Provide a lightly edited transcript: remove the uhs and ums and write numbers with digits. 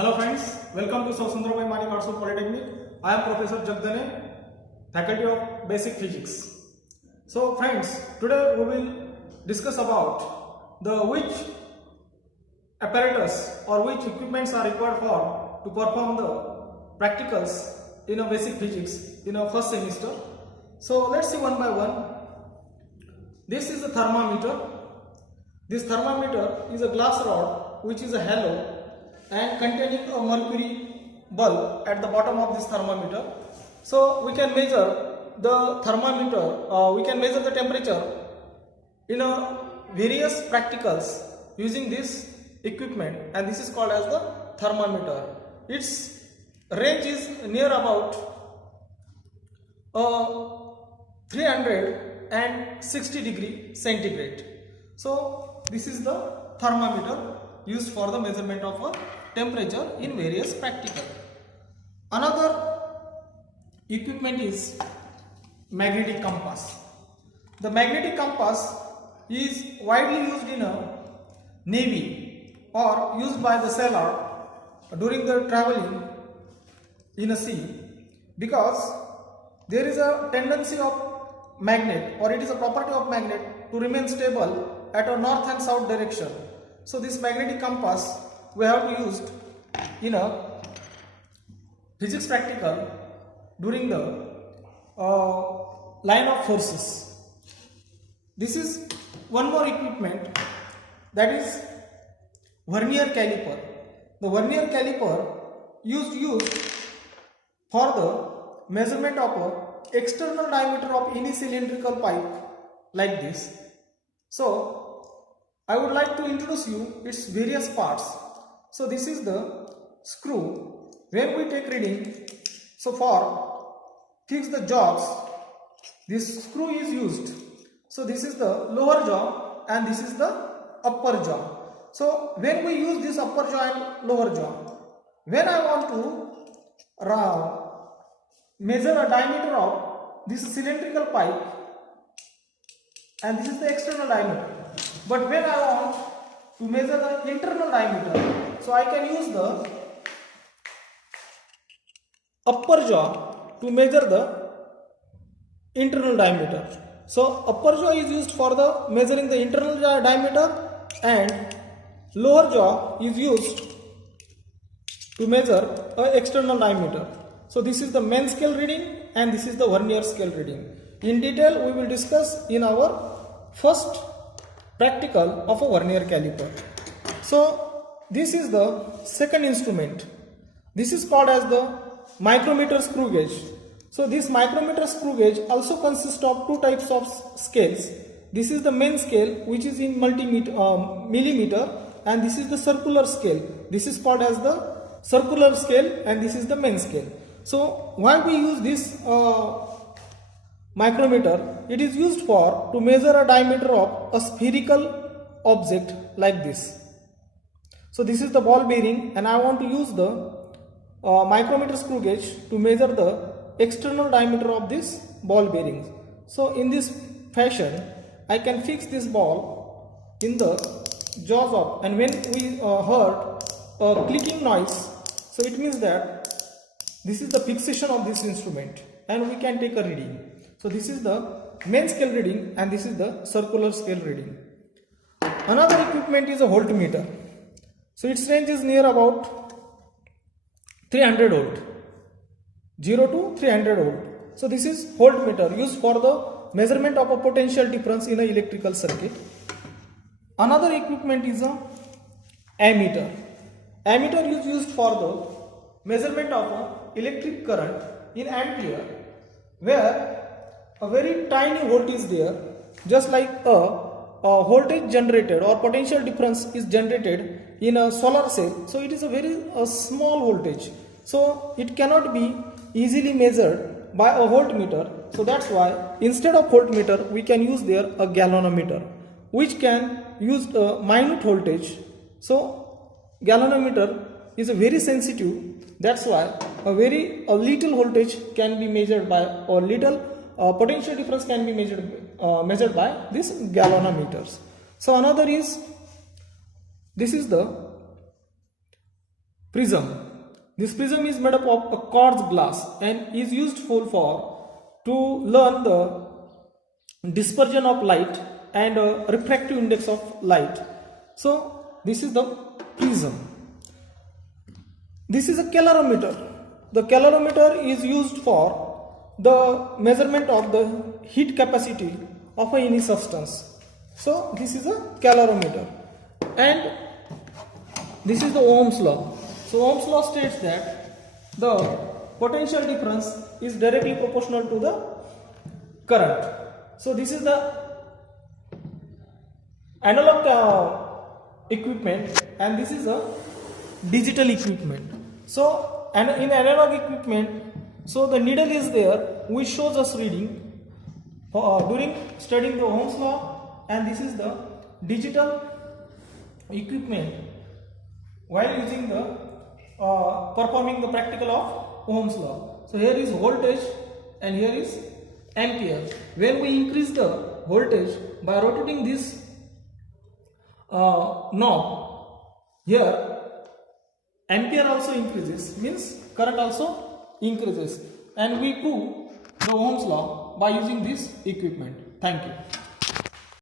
Hello friends, welcome to South Sundarbai Manik Arts of Polytechnic. I am Professor Jagdane, Faculty of Basic Physics. So friends, today we will discuss about which apparatus or which equipments are required for to perform the practicals in a basic physics in our first semester. So let's see one by one. This is a thermometer. This thermometer is a glass rod which is a hollow and containing a mercury bulb at the bottom of this thermometer. So we can measure the thermometer, we can measure the temperature in various practicals using this equipment, and this is called as the thermometer. Its range is near about 360 degree centigrade. So this is the thermometer used for the measurement of a temperature in various practical. Another equipment is magnetic compass. The magnetic compass is widely used in a navy or used by the sailor during the traveling in a sea, because there is a tendency of magnet, or it is a property of magnet, to remain stable at a north and south direction. So this magnetic compass we have used in a physics practical during the line of forces. This is one more equipment, that is vernier caliper. The vernier caliper used for the measurement of a external diameter of any cylindrical pipe like this. So I would like to introduce you its various parts. So this is the screw. When we take reading, so for fix the jaws, this screw is used. So this is the lower jaw and this is the upper jaw. So when we use this upper jaw and lower jaw, when I want to measure a diameter of this cylindrical pipe, and this is the external diameter. But when I want to measure the internal diameter, so I can use the upper jaw to measure the internal diameter. So upper jaw is used for the measuring the internal diameter, and lower jaw is used to measure external diameter. So this is the main scale reading and this is the vernier scale reading. In detail we will discuss in our first practical of a vernier caliper. So this is the second instrument. This is called as the micrometer screw gauge. So this micrometer screw gauge also consists of two types of scales. This is the main scale, which is in millimeter, and this is the circular scale. This is called as the circular scale and this is the main scale. So why we use this micrometer? It is used to measure a diameter of a spherical object like this. So this is the ball bearing, and I want to use the micrometer screw gauge to measure the external diameter of this ball bearing. So in this fashion I can fix this ball in the jaws of, and when we heard a clicking noise, so it means that this is the fixation of this instrument and we can take a reading. So this is the main scale reading and this is the circular scale reading. Another equipment is a voltmeter. So its range is near about 300 volt, 0 to 300 volt. So this is voltmeter used for the measurement of a potential difference in an electrical circuit. Another equipment is a ammeter. Ammeter is used for the measurement of electric current in ampere, where a very tiny voltage is there, just like a voltage generated or potential difference is generated in a solar cell. So it is a very small voltage, so it cannot be easily measured by a voltmeter. So that's why instead of voltmeter we can use there a galvanometer, which can use a minute voltage. So galvanometer is a very sensitive, that's why a little voltage can be measured by, or little potential difference can be measured by these galvanometers. So another is, this is the prism. This prism is made up of a quartz glass and is useful to learn the dispersion of light and refractive index of light. So this is the prism. This is a calorimeter. The calorimeter is used for the measurement of the heat capacity of any substance. So this is a calorimeter, and this is the Ohm's law. So Ohm's law states that the potential difference is directly proportional to the current. So this is the analog equipment, and this is a digital equipment. So in analog equipment, so the needle is there which shows us reading during studying the Ohm's law, and this is the digital equipment while using the performing the practical of Ohm's law. So here is voltage and here is ampere. When we increase the voltage by rotating this knob, here ampere also increases, means current also increases, and we prove the Ohm's law by using this equipment. Thank you.